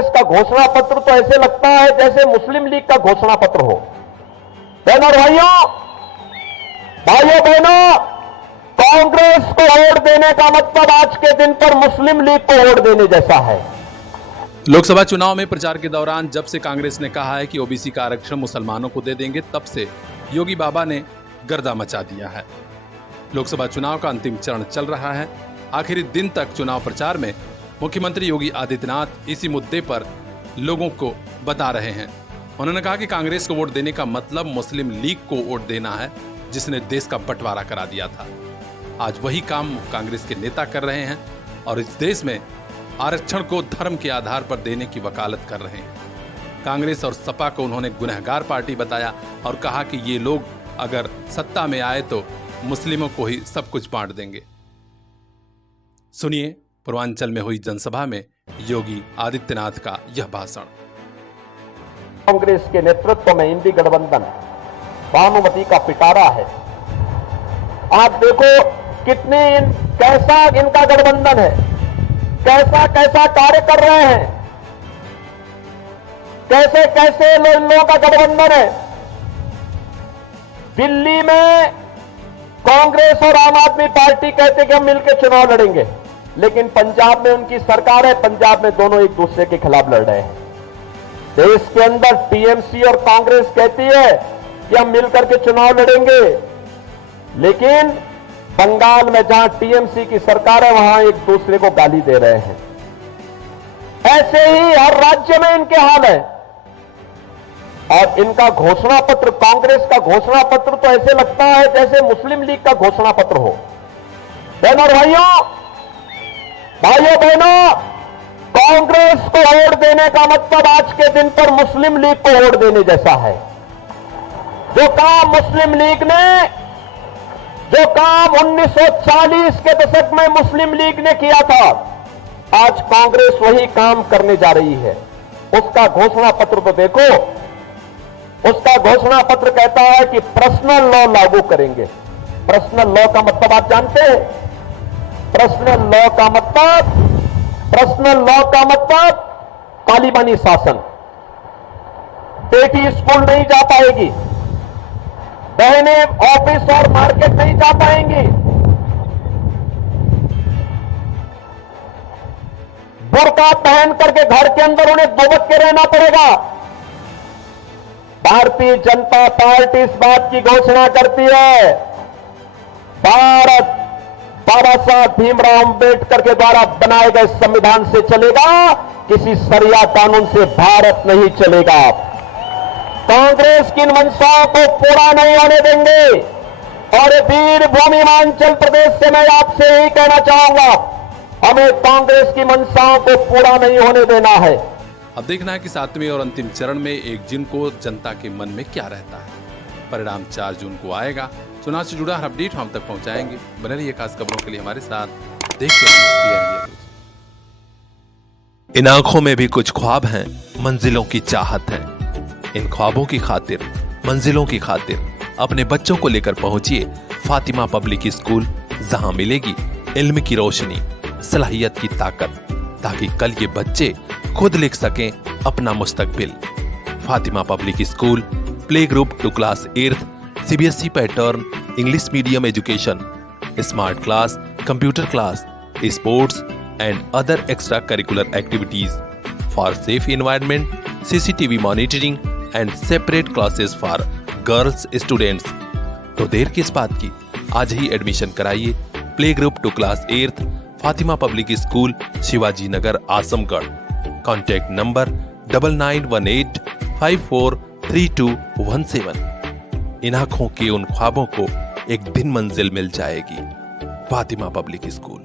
कांग्रेस का घोषणा पत्र तो ऐसे लगता है जैसे मुस्लिम लीग का घोषणा पत्र हो। बहनों और भाइयों बहनों, कांग्रेस को वोट देने का मतलब आज के दिन पर मुस्लिम लीग को वोट देने जैसा है। लोकसभा चुनाव में प्रचार के दौरान जब से कांग्रेस ने कहा है कि ओबीसी का आरक्षण मुसलमानों को दे देंगे, तब से योगी बाबा ने गर्दा मचा दिया है। लोकसभा चुनाव का अंतिम चरण चल रहा है। आखिरी दिन तक चुनाव प्रचार में मुख्यमंत्री योगी आदित्यनाथ इसी मुद्दे पर लोगों को बता रहे हैं। उन्होंने कहा कि कांग्रेस को वोट देने का मतलब मुस्लिम लीग को वोट देना है, जिसने देश का बंटवारा करा दिया था। आज वही काम कांग्रेस के नेता कर रहे हैं और इस देश में आरक्षण को धर्म के आधार पर देने की वकालत कर रहे हैं। कांग्रेस और सपा को उन्होंने गुनहगार पार्टी बताया और कहा कि ये लोग अगर सत्ता में आए तो मुस्लिमों को ही सब कुछ बांट देंगे। सुनिए पूर्वांचल में हुई जनसभा में योगी आदित्यनाथ का यह भाषण। कांग्रेस के नेतृत्व में इंडी गठबंधन भानुमति का पिटारा है। आप देखो कैसा इनका गठबंधन है, कैसा कैसा कार्य कर रहे हैं, कैसे कैसे इन लोगों का गठबंधन है। दिल्ली में कांग्रेस और आम आदमी पार्टी कहते कि हम मिलकर चुनाव लड़ेंगे, लेकिन पंजाब में उनकी सरकार है, पंजाब में दोनों एक दूसरे के खिलाफ लड़ रहे हैं। देश के अंदर टीएमसी और कांग्रेस कहती है कि हम मिलकर के चुनाव लड़ेंगे, लेकिन बंगाल में जहां टीएमसी की सरकार है वहां एक दूसरे को गाली दे रहे हैं। ऐसे ही हर राज्य में इनके हाल है। और इनका घोषणा पत्र, कांग्रेस का घोषणा पत्र तो ऐसे लगता है जैसे मुस्लिम लीग का घोषणा पत्र हो। बहनों और भाइयों बहनों, कांग्रेस को वोट देने का मतलब आज के दिन पर मुस्लिम लीग को वोट देने जैसा है। जो काम 1940 के दशक में मुस्लिम लीग ने किया था, आज कांग्रेस वही काम करने जा रही है। उसका घोषणा पत्र तो देखो, उसका घोषणा पत्र कहता है कि पर्सनल लॉ लागू करेंगे। पर्सनल लॉ का मतलब आप जानते हैं? पर्सनल लॉ का मतलब तालिबानी शासन। बेटी स्कूल नहीं जा पाएगी, बहनें ऑफिस और मार्केट नहीं जा पाएंगी, बुर्का पहन करके घर के अंदर उन्हें दुबक के रहना पड़ेगा। भारतीय जनता पार्टी इस बात की घोषणा करती है, भारत बाबा साहब भीमराव अंबेडकर के द्वारा बनाए गए संविधान से चलेगा, किसी शरिया कानून से भारत नहीं चलेगा। कांग्रेस की इन मंशाओं को पूरा नहीं होने देंगे। और वीर भूमि हिमाचल प्रदेश से मैं आपसे यही कहना चाहूंगा, हमें कांग्रेस की मंशाओं को पूरा नहीं होने देना है। अब देखना है कि 7वें और अंतिम चरण में 1 जून को जनता के मन में क्या रहता है। परिणाम 4 जून को आएगा। चुनाव से जुड़ा हर अपडेट हम तक पहुंचाएंगे। बने रहिए खास खबरों के लिए हमारे साथ। देखते रहिए। इन आंखों में भी कुछ ख्वाब हैं, मंजिलों की चाहत है। इन ख्वाबों की खातिर, मंजिलों की खातिर अपने बच्चों को लेकर पहुंचिए फातिमा पब्लिक स्कूल, जहां मिलेगी इल्म की रोशनी, सलाहियत की ताकत, ताकि कल ये बच्चे खुद लिख सकें अपना मुस्तकबिल। Fatima public school, play group to class 8th, CBSE pattern, English medium education, smart class, computer class, sports and other extra curricular activities for safe environment, CCTV monitoring and separate classes for girls students. तो देर किस बात की, आज ही admission कराइए। Play group to class 8th, Fatima public school, Shivaji Nagar, Azamgarh. Contact number 9918543217। इन आंखों के उन ख्वाबों को एक दिन मंजिल मिल जाएगी। Fatima public school.